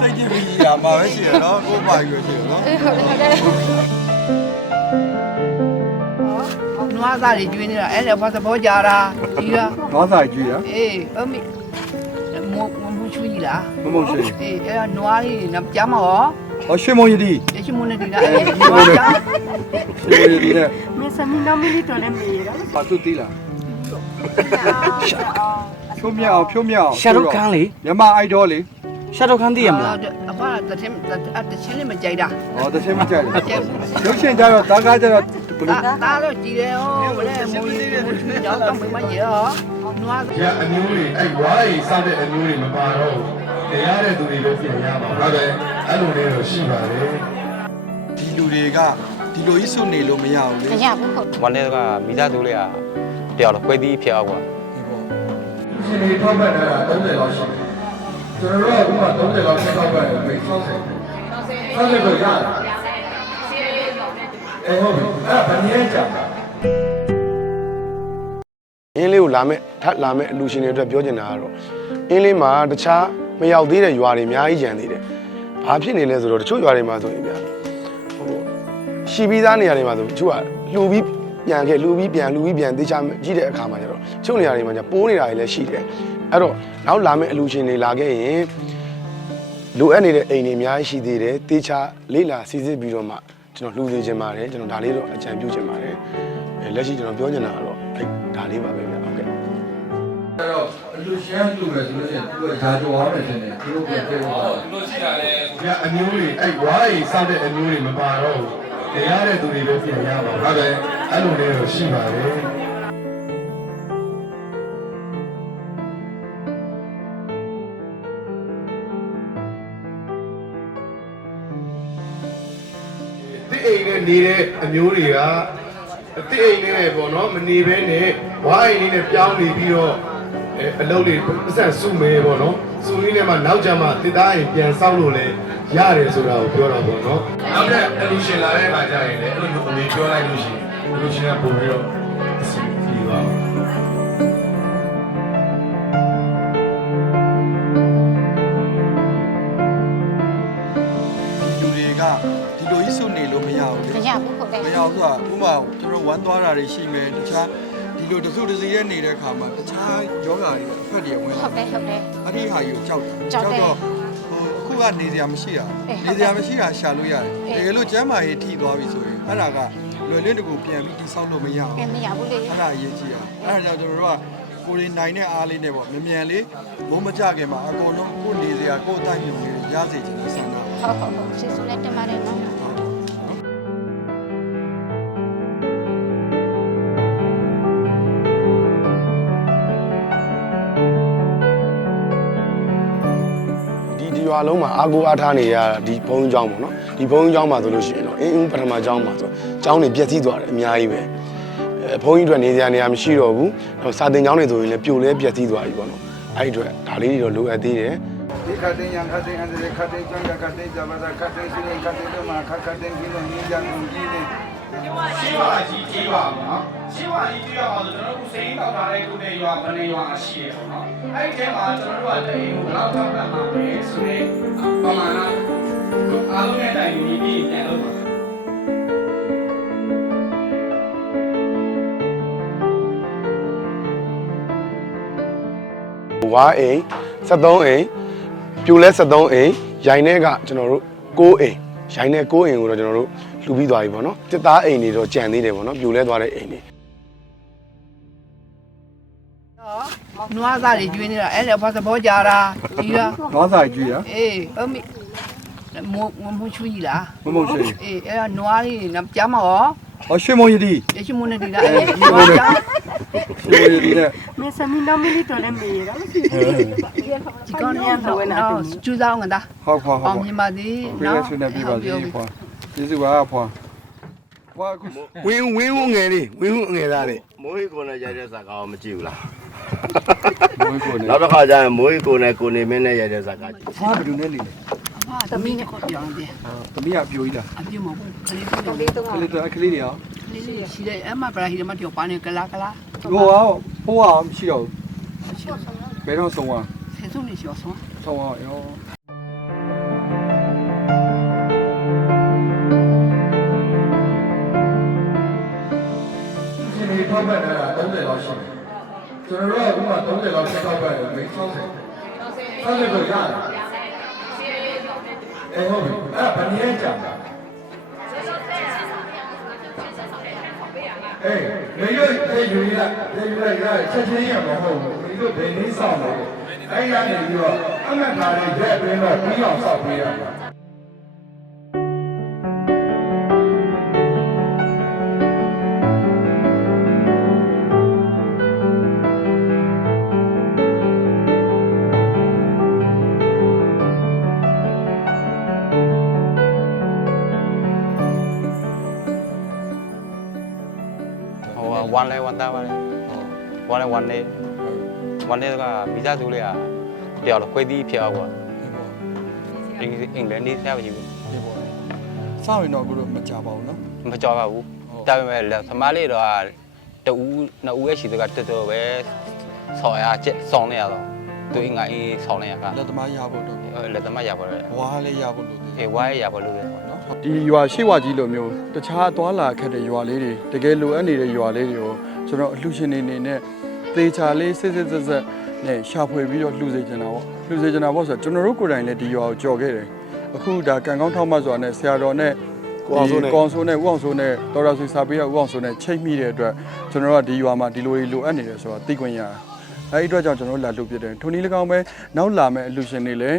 စိတ်ကြည့်ပြီးရမှာပဲရှိရနော်ကိုပါရွယ်ရှိရနော်အေးဟုတ်တယ်ဟုတ်တယ်နွားသားတွေကျွေးနေတာအဲ့ဒါဘာသဘောကြတာဒီကနွားစာကြည့်ရအေးအမေမိုးမိုးချူကြီးလားမမုံရှိအေးအဲ့ဒါနွားလေးနကြားမှာဟောဟောရွှေမုံရည်ဒီရရှိမနေဒီလားအေးနွားကြားရွှေမုံရည်ဒီနဲ့မေဆမီနိုမီလီတော်လည်းမေးရပါသူတီးလား ဖြိုးမြောက်ဖြိုးမြောက်ရှာရုခန်းလေ မြန်မာအိုက်ဒေါ်လေရှာရုခန်းသိရမလားအဖတထင်းတချင်းလေးမကြိုက်တာဟောတစ်ချက်မကြိုက်ဘူးကျဲရုပ်ရှင်ကြတော့တာကားကြတော့ဘယ်လိုတာတာတော့ကြည်တယ်ဟောဘလဲမိုးမိုးချူတော့တော့မမရနွားရအမျိုးတွေအဲ့ဝါးရီစတဲ့အမျိုးတွေမပါတော့ဘူးတရားတဲ့သူတွေပဲပြင်ရမှာဟုတ်တယ်အဲ့လိုလေးတော့ရှိပါတယ်ဒီလူတွေကဒီလိုကြီးစွနေလို့မရဘူးလေမရဘူးဟုတ်ဝန်ထဲကမိသားစုလေးကတယောက်တော့ကွဲပြီးဖြစ်အောင်ကွာ ရှင်တွေထောက်ပတ်တာ30လောက်ရှိတယ်ကျွန်တော်တို့ကဥပမာ30လောက်ဆက်ထောက်ပတ်တယ်ပြင်60 60တော့ရတယ်အဲ့ဟုတ်ပြီအဲ့ဗနည်းကြာအင်းလေးကိုလာမဲ့ထပ်လာမဲ့အလူရှင်တွေအတွက်ပြောချင်တာကတော့အင်းလေးမှာတခြားမရောက်သေးတဲ့ရွာတွေအများကြီးကျန်သေးတယ်။ဘာဖြစ်နေလဲဆိုတော့တချို့ရွာတွေမှာဆိုရင်ဗျာဟိုရှီပြီးသားနေရာတွေမှာဆိုတချို့ကလှူပြီး ပြန်ခဲ့လှူပြီးပြန်လှူပြီးပြန်တေချာကြည့်တဲ့အခါမှာကျတော့တချို့နေရာတွေမှာကျပိုးနေတာတွေလည်းရှိတယ်။အဲ့တော့နောက်လာမဲ့အလူရှင်တွေလာခဲ့ရင်လိုအပ်နေတဲ့အိမ်တွေအများကြီးရှိသေးတယ်။တေချာလေးလာစီစစ်ပြီးတော့မှကျွန်တော်လှူစေချင်ပါတယ်ကျွန်တော်ဒါလေးတော့အကြံပြုချင်ပါတယ်။အဲလက်ရှိကျွန်တော်ပြောချင်တာကတော့အဲ့ဒါလေးပါပဲဗျာဟုတ်ကဲ့အဲ့တော့လူရှင်လူပဲဆိုလို့ရှိရင်သူကဓာကြောအောင်မယ်ထင်တယ်သူတို့ကပြောပါဘူးလို့ရှိတာလေရအမျိုးတွေအဲ့ဝါးရီစတဲ့အမျိုးတွေမပါတော့ဘူးတရားတဲ့သူတွေပဲပြင်ရမှာဟုတ်တယ် အဲ့လိုလေးတော့ရှိပါတယ်တိအိမ်နဲ့နေတဲ့အမျိုးတွေကတိအိမ်နဲ့ပေါ့နော်မနေဘဲနဲ့ဝါအိမ်လေးနဲ့ပြောင်းနေပြီးတော့အဲအလုပ်တွေပတ်စံစုမယ်ပေါ့နော်စုလေးနဲ့မှနောက်ကြမှာတစ်သားအိမ်ပြန်ဆောက်လို့လည်း ရတယ်ဆိုတာကိုပြောတော့ပေါ့နော်နောက်တဲ့အလူရှင်လာတဲ့အခါကျရင်လည်းအဲ့လိုမျိုးအမေပြောလိုက်လို့ရှိရင်အလူရှင်ကပုံပြီးတော့အစီအပြေပါဘူးဒီလူတွေကဒီလိုကြီးစွနေလို့မရဘူးမလေရဘူးဟုတ်တယ်မရဘူးဆိုတာဥပမာကျွန်တော်ဝမ်းသွားတာတွေရှိမယ်တခြားဒီလိုတစ်စုတစ်စီရဲ့နေတဲ့အခါမှာတခြားယောဂါတွေအဖက်တွေဝင်ဟုလာတ်တယ်ဟုတ်တယ်အဲ့ဒီဟာကြီးကိုကြောက်တယ်ကြောက်တယ်တော့ဟိုအခု ကနေစရာမရှိတာအေးနေစရာမရှိတာရှာလို့ရတယ်အေးတကယ်လို့ကျမ်းမာရေးထိသွားပြီဆိုရင်အဲ့ဒါကလွယ်လင်းတကူပြန်ပြီးတိဆောက်လို့မရဘူးပြန်မရဘူးလေအဲ့ဒါအရေးကြီးတာအဲ့ဒါကြောင့်ကျွန်တော်တို့ကကိုရီနိုင်တဲ့အားလေးနဲ့ပေါ့မြန်မြန်လေးဘုံမကြခင်မှာအကုန်လုံးကိုနေစရာကိုအတိုင်းမျိုးလေးရစေချင်တဲ့ဆန္ဒဟုတ်ဟုတ်ဟုတ်ကျေးဇူးလည်းတင်ပါတယ်နော် ရွာလုံးမှာအာကိုအားထားနေရတာဒီဘုံကျောင်းပေါ့နော်ဒီဘုံကျောင်းမှာဆိုလို့ရှိရင်တော့အင်းအင်းပထမကျောင်းမှာဆိုကျောင်းတွေပြည့်စည်သွားတယ်အများကြီးပဲအဲဘုံကြီးတွေနေစရာနေရာမရှိတော့ဘူးနောက်စာတင်ကျောင်းတွေဆိုရင်လည်းပြိုလဲပြည့်စည်သွားပြီပေါ့နော်အဲ့ဒီအတွက်ဒါလေးတွေတော့လိုအပ်သေးတယ်ဒီခတ်တင်ရန်ခတ်တင်အန်တဲ့ခတ်တင်ကျောင်းရခတ်တင်ဇာမသာခတ်တင်စီရင်ခတ်တင်တို့မှာခတ်ခတ်တင်ကြီးလို့ညီကြံကုန် ကြီးနေရှိပါကြီးကြီးပါနော်ရှိပါကြီးကြီးရအောင်ဆိုကျွန်တော်တို့စိန်တောက်ထားတဲ့ခုနဲ့ရွာဗနေရွာအရှိရပေါ့နော်အဲ့ဒီထဲမှာကျွန်တော်တို့ကတအိမ်ကိုဘယ်လောက်ထောက်ပံ့မှာလဲဆိုတဲ့ပမာဏအားလုံးနဲ့တိုင်ပြီးပြီးပြန်လို့ပါဝါအိမ်73အိမ်ပြိုလဲ73အိမ်ရိုင်ထဲကကျွန်တော်တို့6အိမ်ရိုင်ထဲ6အိမ်ကိုတော့ကျွန်တော်တို့ လူပြီးသွားပြီပေါ့နော်တစ်သားအိမ်တွေတော့ကြံသေးတယ်ပေါ့နော်ပြိုလဲသွားတဲ့အိမ်တွေနွားစားတွေကျွေးနေတာအဲ့ဒါဘာသဘောကြတာဒီလားနွားစားကျွေးရအေးအမေမိုးမိုးချူကြီးလားမမဟုတ်ရှိအေးအဲ့ဒါနွားလေးနပြားမော်ဟောရှိမုံရည်ရရှိမုံနဲ့ဒီလားအေးဒီနွားကြားရှိမုံရည်နဲ့မေဆမီနောမီလီတော်လည်းမေးရတာဒီကောင်ရန်တော့ဝင်လာတယ်ကျူးစားငါတာဟုတ်ပါဟုတ်ပါအောင်မြင်ပါသေးနော်ပြန်ဆွေးနွေးပြပါသေးပါ ကျေးဇူးပါခွာခွာခုဝင်းဝင်းဝငယ်လေးဝင်းဝငယ်သားလေးမိုးဟီကိုနဲ့ရိုက်တဲ့ဇာတ်ကောင်မကြည့်ဘူးလားဘွေးကိုနေနောက်တစ်ခါကျရင်မိုးဟီကိုနဲ့ကိုနေမင်းနဲ့ရိုက်တဲ့ဇာတ်ကောင်ကြည့်ဖားဘယ်သူနဲ့နေလဲဟာသမီးနဲ့ခေါ်ပြောင်းတယ်သမီးကပြိုကြီးလားအပြစ်မဟုတ်ဘူးခလေးလေးကလေးတော့ကလေးတွေရောခလေးလေးရှိတယ်အမပရာဟိမတယောပါနေကလာကလာဟိုဟောဟိုဟောမရှိတော့ဘူးဘယ်တော့ဆုံးသွားဆယ်စုနှစ်ကျော်ဆုံးဆုံးသွားရော မာ30လောက်ဆက်ထောက်ပံ့တယ်မိတ်60 60ကိုရတယ်အဲဟုတ်ပြီအဲ့ဗနည်းကြာတာအေးလေရွေးလေရွေးရလေရွေးရချက်ချင်းရမဟုတ်ဘူးဒီလိုဘယ်နည်းဆောင်လဲအဲ့ရနေပြီးတော့အမှတ်ထားတဲ့ရက်အတွင်းတော့ပြီးအောင်စောက်ပေးရမှာ ဟိုဝမ်လဲဝမ်သားပါလေဝမ်လဲဝမ်နေဝမ်နေကမိသားစုလေးကတယောက်တော့ခွေးသီးဖြစ်အောင်ကွာအင်္ဂလိပ်အင်္ဂလိပ်နေဆက်ကြည့်ဘူးဒီပေါ်စောင့်ရင်တော့အခုတော့မကြပါဘူးနော်မကြောက်ပါဘူးဒါပေမဲ့သမားလေးတော့တူနှစ်ဦးရဲ့ရှိသူကတော်တော်ပဲဆောင်းရချက်ဆောင်းနေရတော့သူငါအေးဆောင်းနေရကလက်သမားရဖို့တော့လက်သမားရပါတော့ဝါလည်းရဖို့လို့အေးဝါးရပါလို့လေနော် ဒီရွာရှိဝါကြီးလိုမျိုးတခြားသွားလာခက်တဲ့ရွာလေးတွေတကယ်လိုအပ်နေတဲ့ရွာလေးတွေကိုကျွန်တော်အလှရှင်နေနေနဲ့သေချာလေးစစ်စစ်ဆက်ဆက်နဲ့ရှာဖွေပြီးတော့လှူစေချင်တာပေါ့လှူစေချင်တာပေါ့ဆိုတော့ကျွန်တော်တို့ကိုယ်တိုင်လည်းဒီရွာကိုကြော်ခဲ့တယ်အခုဒါကံကောင်းထောက်မှတ်ဆိုတာနဲ့ဆရာတော်နဲ့ကိုအောင်စိုးနဲ့ကိုအောင်စိုးနဲ့ဦးအောင်စိုးနဲ့တော်တော်ဆွေစာပေးရဦးအောင်စိုးနဲ့ချိတ်မိတဲ့အတွက်ကျွန်တော်တို့ကဒီရွာမှာဒီလိုလိုအပ်နေတယ်ဆိုတော့သိခွင့်ရတာအဲဒီအတွက်ကြောင့်ကျွန်တော်တို့လာလှူပြတယ်ထိုနည်း၎င်းပဲနောက်လာမဲ့အလှရှင်တွေလည်း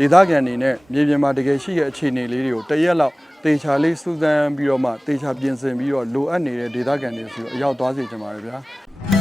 ဒေသခံတွေနဲ့မြေပြင်မှာတကယ်ရှိတဲ့အခြေအနေလေးတွေကိုတရက်လောက်တေချာလေးစူးစမ်းပြီးတော့မှတေချာပြင်ဆင်ပြီးတော့လိုအပ်နေတဲ့ဒေသခံတွေဆိုတော့အရောက်သွားစေချင်ပါတယ်ဗျာ